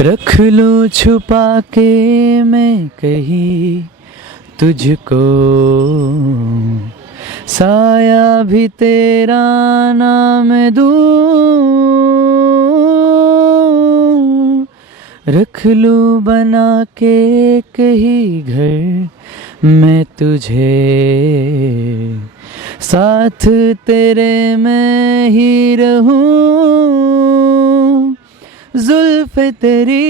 रख लूँ छुपा के मैं कहीं तुझको। साया भी तेरा नाम दूँ। रख लूँ बना के कहीं घर मैं तुझे। साथ तेरे मैं ही रहूँ। जुल्फ तेरी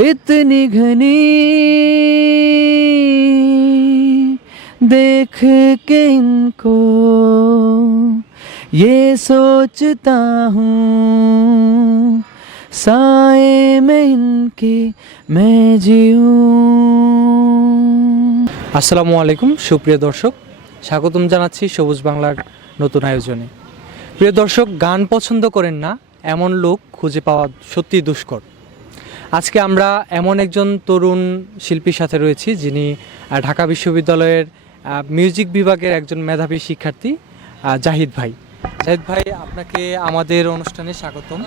इतनी घनी देख के इनको ये सोचता हूँ साए में इनकी मैं जीऊँ আসসালামু আলাইকুম সুপ্রিয় দর্শক স্বাগতম জানাচ্ছি সবুজ বাংলার নতুন আয়োজনে প্রিয় দর্শক গান পছন্দ করেন না এমন লোক খুঁজে পাওয়া সত্যি দুষ্কর। আজকে আমরা এমন একজন তরুণ শিল্পীর সাথে রয়েছি যিনি ঢাকা বিশ্ববিদ্যালয়ের মিউজিক বিভাগের একজন মেধাবী শিক্ষার্থী জাহিদ ভাই। জাহিদ ভাই আপনাকে আমাদের অনুষ্ঠানে স্বাগতম।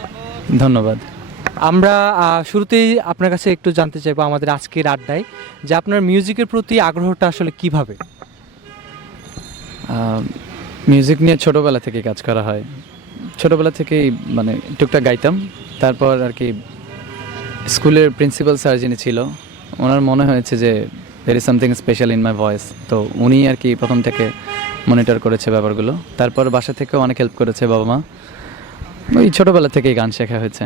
ধন্যবাদ। আমরা শুরুতেই আপনার কাছে একটু জানতে চাইব আমাদের আজকের আড্ডায় যে আপনার মিউজিকের প্রতি আগ্রহটা আসলে কীভাবে? মিউজিক নিয়ে ছোটোবেলা থেকে কাজ করা হয়। ছোটোবেলা থেকেই মানে টুকটাক গাইতাম। তারপর আর কি স্কুলের প্রিন্সিপাল স্যার যিনি ছিল, ওনার মনে হয়েছে যে there is something special in my voice তো উনি আর কি প্রথম থেকে মনিটর করেছে ব্যাপারগুলো। তারপর বাসা থেকেও অনেক হেল্প করেছে বাবা মা। ওই ছোটোবেলা থেকেই গান শেখা হয়েছে।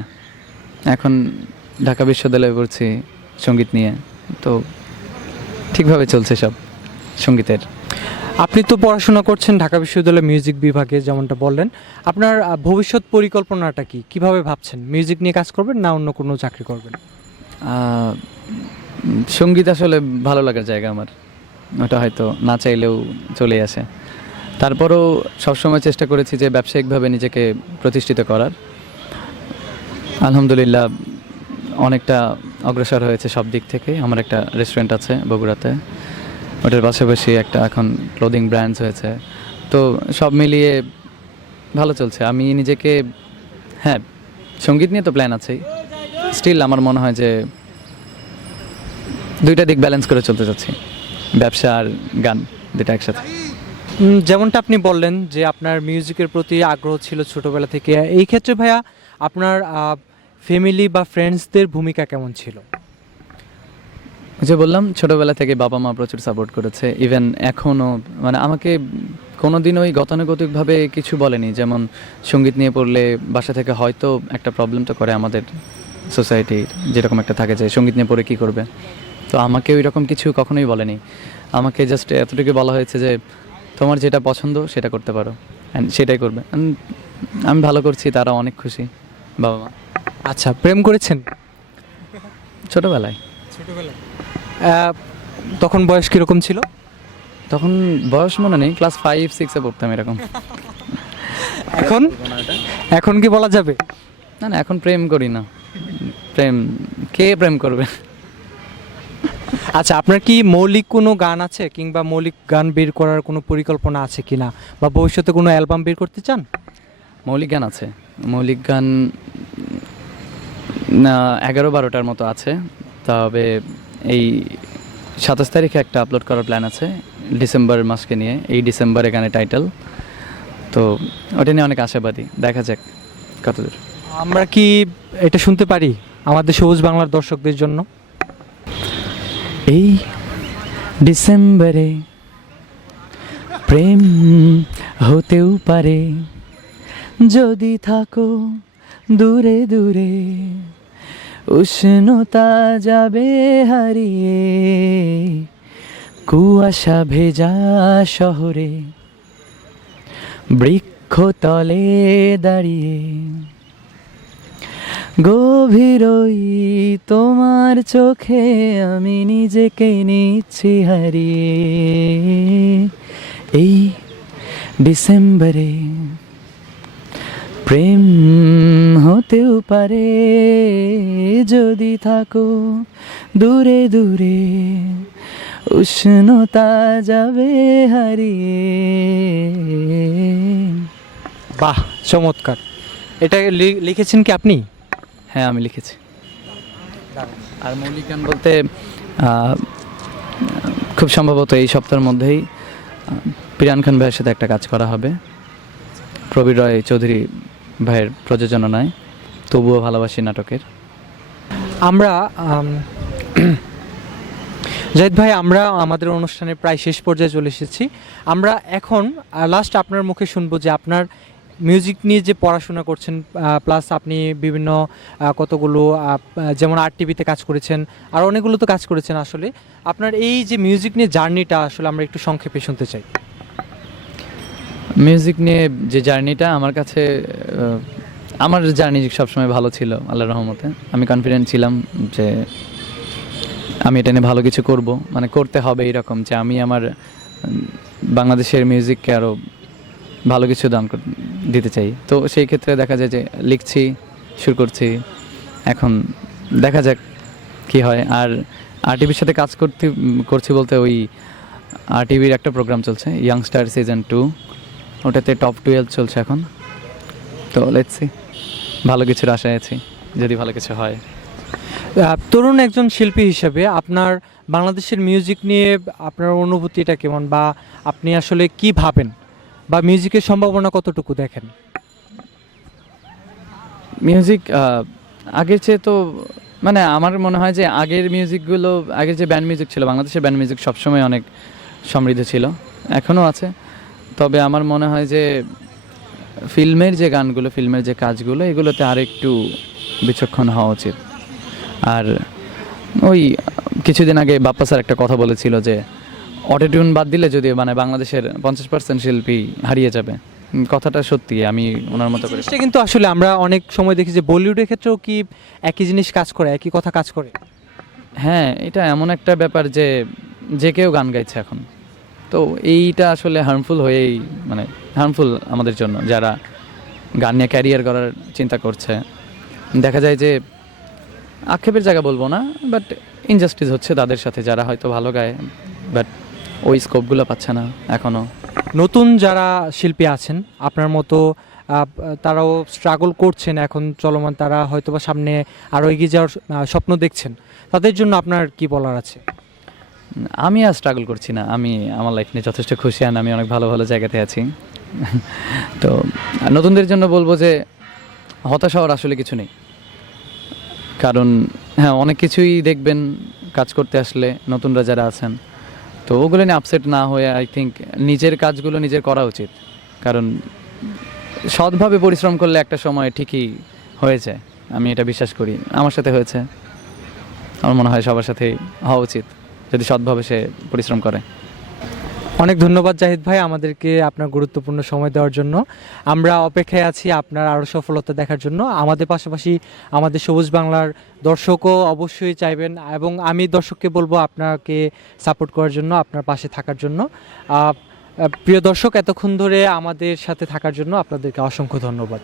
এখন ঢাকা বিশ্ববিদ্যালয়ে পড়ছি সংগীত নিয়ে। তো ঠিকভাবে চলছে সব সঙ্গীতের। আপনি তো পড়াশোনা করছেন ঢাকা বিশ্ববিদ্যালয় মিউজিক বিভাগে, যেমনটা বললেন। আপনার ভবিষ্যৎ পরিকল্পনাটা কি? কীভাবে ভাবছেন? মিউজিক নিয়ে কাজ করবেন না অন্য কোনো চাকরি করবেন? সংগীত আসলে ভালো লাগার জায়গা আমার। ওটা হয়তো না চাইলেও চলে আসে। তারপরও সবসময় চেষ্টা করেছি যে ব্যবসায়িকভাবে নিজেকে প্রতিষ্ঠিত করার। আলহামদুলিল্লাহ অনেকটা অগ্রসর হয়েছে সব দিক থেকে। আমার একটা রেস্টুরেন্ট আছে বগুড়াতে। ওটার পাশাপাশি একটা এখন ক্লোদিং ব্র্যান্ডস হয়েছে। তো সব মিলিয়ে ভালো চলছে। আমি নিজেকে হ্যাঁ সংগীত নিয়ে তো প্ল্যান আছেই। স্টিল আমার মনে হয় যে দুইটা দিক ব্যালেন্স করে চলতে চাচ্ছি। ব্যবসা আর গান দুটা একসাথে। যেমনটা আপনি বললেন যে আপনার মিউজিকের প্রতি আগ্রহ ছিল ছোটবেলা থেকে। এই ক্ষেত্রে ভাইয়া, আপনার ফ্যামিলি বা ফ্রেন্ডসদের ভূমিকা কেমন ছিল? যে বললাম ছোটবেলা থেকে বাবা মা প্রচুর সাপোর্ট করেছে। ইভেন এখনও মানে আমাকে কোনোদিন ওই গতানুগতিকভাবে কিছু বলেনি। যেমন সংগীত নিয়ে পড়লে বাসা থেকে হয়তো একটা প্রবলেম তো করে আমাদের সোসাইটির যেরকম একটা থাকে যে সংগীত নিয়ে পড়ে কী করবে। তো আমাকে ওই রকম কিছু কখনোই বলেনি। আমাকে জাস্ট এতটুকু বলা হয়েছে যে তোমার যেটা পছন্দ সেটা করতে পারো। অ্যান্ড সেটাই করবে। আমি ভালো করছি তারা অনেক খুশি বাবা মা। আচ্ছা প্রেম করেছেন? ছোটোবেলায়। ছোটবেলায়। তখন বয়স কীরকম ছিল? তখন বয়স মনে নেই ক্লাস ফাইভ সিক্সে পড়তাম এরকম। এখন? এখন কি বলা যাবে? না না এখন প্রেম করি না। প্রেম কে প্রেম করবে? আচ্ছা আপনার কি মৌলিক কোনো গান আছে কিংবা মৌলিক গান বের করার কোনো পরিকল্পনা আছে কি না বা ভবিষ্যতে কোনো অ্যালবাম বের করতে চান? মৌলিক গান আছে। মৌলিক গান এগারো বারোটার মতো আছে। তবে এই সাতাশ তারিখে একটা আপলোড করার প্ল্যান আছে ডিসেম্বর মাসকে নিয়ে। এই ডিসেম্বর এখানে টাইটেল তো ওটা নিয়ে অনেক আশাবাদী। দেখা যাক কতদূর। আমরা কি এটা শুনতে পারি আমাদের সবুজ বাংলার দর্শকদের জন্য? এই ডিসেম্বরে প্রেম হতেও পারে। যদি থাকো দূরে দূরে। উষ্ণতা যাবে হারিয়ে, কুয়াশা ভেজা শহরে বৃক্ষতলে দাঁড়িয়ে। গভীর তোমার চোখে আমি নিজেকে নিচ্ছি হারিয়ে। এই ডিসেম্বরে প্রেম হতেও পারে যদি থাকো দূরে দূরে উষ্ণতা যাবে হারিয়ে। বাহ চমৎকার। এটা লি- লিখেছেন কি আপনি? হ্যাঁ আমি লিখেছি। আর মৌলিক গান বলতে আহ, খুব সম্ভবত এই সপ্তাহের মধ্যেই আহ, পিরান খান ভাইয়ের সাথে একটা কাজ করা হবে। প্রবীর রয় চৌধুরী ভাইয়ের প্রযোজনায় তবুও ভালোবাসি নাটকের। আমরা আম, জাহিদ ভাই আমরা আমাদের অনুষ্ঠানের প্রায় শেষ পর্যায়ে চলে এসেছি। আমরা এখন লাস্ট আপনার মুখে শুনব যে আপনার মিউজিক নিয়ে যে পড়াশোনা করছেন প্লাস আপনি বিভিন্ন কতগুলো যেমন আর টিভিতে কাজ করেছেন আর অনেকগুলো তো কাজ করেছেন আসলে। আপনার এই যে মিউজিক নিয়ে জার্নিটা আসলে আমরা একটু সংক্ষেপে শুনতে চাই। মিউজিক নিয়ে যে জার্নিটা আমার কাছে আমার জার্নি সবসময় ভালো ছিল আল্লাহ রহমতে। আমি কনফিডেন্ট ছিলাম যে আমি এটা নিয়ে ভালো কিছু করব। মানে করতে হবে এরকম যে আমি আমার বাংলাদেশের মিউজিককে আরও ভালো কিছু দান দিতে চাই। তো সেই ক্ষেত্রে দেখা যায় যে লিখছি, শুরু করছি, এখন দেখা যাক কি হয়। আর আরটিভির সাথে কাজ করতে করছি বলতে ওই আরটিভির একটা প্রোগ্রাম চলছে ইয়াংস্টার সিজন টু ওটাতে টপ টুয়েলভ চলছে এখন। তো লেটস সি ভালো কিছুর আশায় আছি যদি ভালো কিছু হয়। তরুণ একজন শিল্পী হিসেবে আপনার বাংলাদেশের মিউজিক নিয়ে আপনার অনুভূতিটা কেমন? বা আপনি আসলে কি ভাবেন? বা মিউজিকের সম্ভাবনা কতটুকু দেখেন? মিউজিক আগের চেয়ে তো মানে আমার মনে হয় যে আগের মিউজিকগুলো আগের যে ব্যান্ড মিউজিক ছিল বাংলাদেশের ব্যান্ড মিউজিক সবসময় অনেক সমৃদ্ধ ছিল। এখনও আছে। তবে আমার মনে হয় যে ফিল্মের যে গানগুলো ফিল্মের যে কাজগুলো এগুলোতে আর একটু বিচক্ষণ হওয়া উচিত। আর ওই কিছুদিন আগে বাপ্পা স্যার একটা কথা বলেছিল যে অটোটিউন বাদ দিলে যদি মানে বাংলাদেশের পঞ্চাশ পার্সেন্ট শিল্পী হারিয়ে যাবে। কথাটা সত্যি আমি ওনার মতো করে কিন্তু আসলে আমরা অনেক সময় দেখি যে বলিউডের ক্ষেত্রেও কি একই জিনিস কাজ করে একই কথা কাজ করে? হ্যাঁ এটা এমন একটা ব্যাপার যে যে কেউ গান গাইছে এখন। তো এইটা আসলে হার্মফুল হয়েই মানে হার্মফুল আমাদের জন্য, যারা গান নিয়ে ক্যারিয়ার করার চিন্তা করছে। দেখা যায় যে আক্ষেপের জায়গা বলব না বাট ইনজাস্টিস হচ্ছে তাদের সাথে, যারা হয়তো ভালো গায় বাট ওই স্কোপগুলো পাচ্ছে না এখনও নতুন যারা শিল্পী আছেন, আপনার মতো তারাও স্ট্রাগল করছেন, এখন চলমান তারা হয়তো বা সামনে আরও এগিয়ে যাওয়ার স্বপ্ন দেখছেন, তাদের জন্য আপনার কি বলার আছে? আমি আর স্ট্রাগল করছি না। আমি, আমার লাইফ নিয়ে যথেষ্ট খুশি আর আমি অনেক ভালো ভালো জায়গাতে আছি। তো, নতুনদের জন্য বলব যে, হতাশ হওয়ার আসলে কিছু নেই। কারণ হ্যাঁ অনেক কিছুই দেখবেন কাজ করতে আসলে, নতুনরা যারা আছেন। তো ওগুলো নিয়ে আপসেট না হয়ে আই থিঙ্ক নিজের কাজগুলো নিজের করা উচিত। কারণ, সৎভাবে পরিশ্রম করলে একটা সময় ঠিকই হয়ে যায়। আমি এটা বিশ্বাস করি। আমার সাথে হয়েছে। আমার মনে হয় সবার সাথেই হওয়া উচিত। যদি সৎভাবে সে পরিশ্রম করে। অনেক ধন্যবাদ জাহিদ ভাই আমাদেরকে আপনার গুরুত্বপূর্ণ সময় দেওয়ার জন্য। আমরা অপেক্ষায় আছি আপনার আরও সফলতা দেখার জন্য। আমাদের পাশাপাশি আমাদের সবুজ বাংলার দর্শকও অবশ্যই চাইবেন এবং আমি দর্শককে বলব আপনাকে সাপোর্ট করার জন্য, আপনার পাশে থাকার জন্য। প্রিয় দর্শক, এতক্ষণ ধরে আমাদের সাথে থাকার জন্য আপনাদেরকে অসংখ্য ধন্যবাদ।